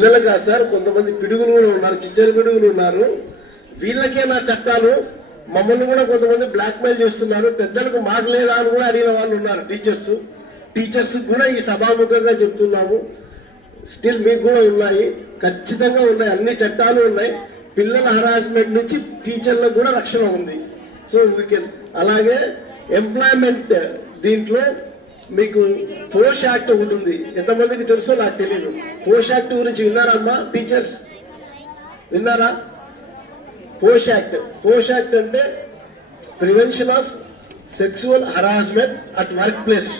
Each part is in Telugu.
పిల్లలు కాదు సార్, కొంతమంది పిడుగులు కూడా ఉన్నారు, చిచ్చరి పిడుగులు ఉన్నారు. వీళ్ళకే నా చట్టాలు, మమ్మల్ని కూడా కొంతమంది బ్లాక్ మెయిల్ చేస్తున్నారు. పెద్దలకు మాకు లేదా అని కూడా అడిగిన వాళ్ళు ఉన్నారు. టీచర్స్ కూడా ఈ సభాముఖంగా చెప్తున్నాము. స్టిల్ మీకు కూడా ఉన్నాయి, ఖచ్చితంగా ఉన్నాయి, అన్ని చట్టాలు ఉన్నాయి. పిల్లల హరాస్మెంట్ నుంచి టీచర్లకు కూడా రక్షణ ఉంది. So we can. అలాగే ఎంప్లాయ్మెంట్ దీంట్లో మీకు పోష్ యాక్ట్ ఒకటి ఉంది. ఎంతమందికి తెలుసో నాకు తెలియదు. పోష్ యాక్ట్ గురించి విన్నారమ్మా? టీచర్స్ విన్నారా? పోష్ యాక్ట్ అంటే prevention of sexual harassment at work place.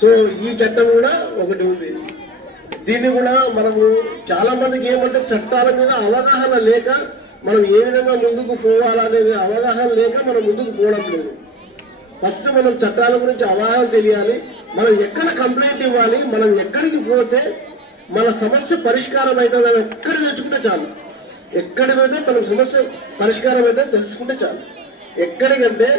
So ఈ చట్టం కూడా ఒకటి ఉంది. దీన్ని కూడా మనము చాలా మందికి ఏమంటే చట్టాల మీద అవగాహన లేక మనం ఏ విధంగా ముందుకు పోవాలనేది అవగాహన లేక మనం ముందుకు పోవడం లేదు. ఫస్ట్ మనం చట్టాల గురించి అవగాహన తెలియాలి. మనం ఎక్కడ కంప్లైంట్ ఇవ్వాలి, మనం ఎక్కడికి పోతే మన సమస్య పరిష్కారం అవుతుంది అని ఎక్కడ తెచ్చుకుంటే చాలు. ఎక్కడికి పోతే మన సమస్య పరిష్కారం అయితే తెలుసుకుంటే చాలు. ఎక్కడికంటే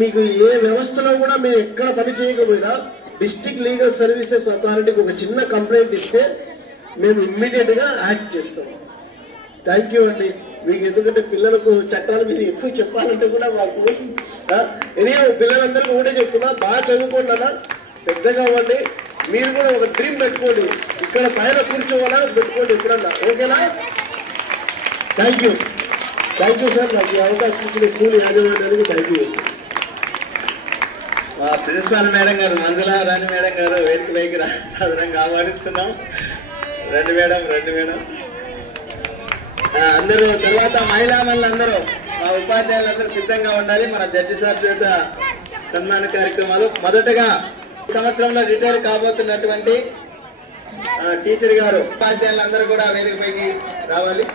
మీకు ఏ వ్యవస్థలో కూడా మీరు ఎక్కడ పని చేయకపోయినా డిస్ట్రిక్ట్ లీగల్ సర్వీసెస్ అథారిటీకి ఒక చిన్న కంప్లైంట్ ఇస్తే మేము ఇమ్మీడియట్ గా యాక్ట్ చేస్తాం. థ్యాంక్ యూ అండి. మీకు ఎందుకంటే పిల్లలకు చట్టాల మీద ఎక్కువ చెప్పాలంటే కూడా మాకు పిల్లలందరికీ ఒకటే చెప్తున్నా, బాగా చదువుకోండి అన్న, పెద్దగా అవ్వండి. మీరు కూడా ఒక డ్రీమ్ పెట్టుకోండి, ఇక్కడ పైన కూర్చోవాలని పెట్టుకోండి ఎప్పుడన్నా. ఓకేనా? థ్యాంక్ యూ సార్, నాకు ఈ అవకాశం ఇచ్చిన స్కూల్ యాజమాన్యానికి థ్యాంక్ యూ. మా ప్రిన్సిపాల్ మేడం గారు మంజుల రాణి మేడం గారు వేదిక పైకి సాధారణంగా ఆహ్వానిస్తున్నాం. రండి మేడం. అందరూ తర్వాత మహిళా మనులందరూ, మా ఉపాధ్యాయులందరూ సిద్ధంగా ఉండాలి. మన జడ్జి సార్ చేత సన్మాన కార్యక్రమాలు. మొదటగా ఈ సంవత్సరంలో రిటైర్ కాబోతున్నటువంటి టీచర్ గారు, ఉపాధ్యాయులందరూ కూడా వేదిక పైకి రావాలి.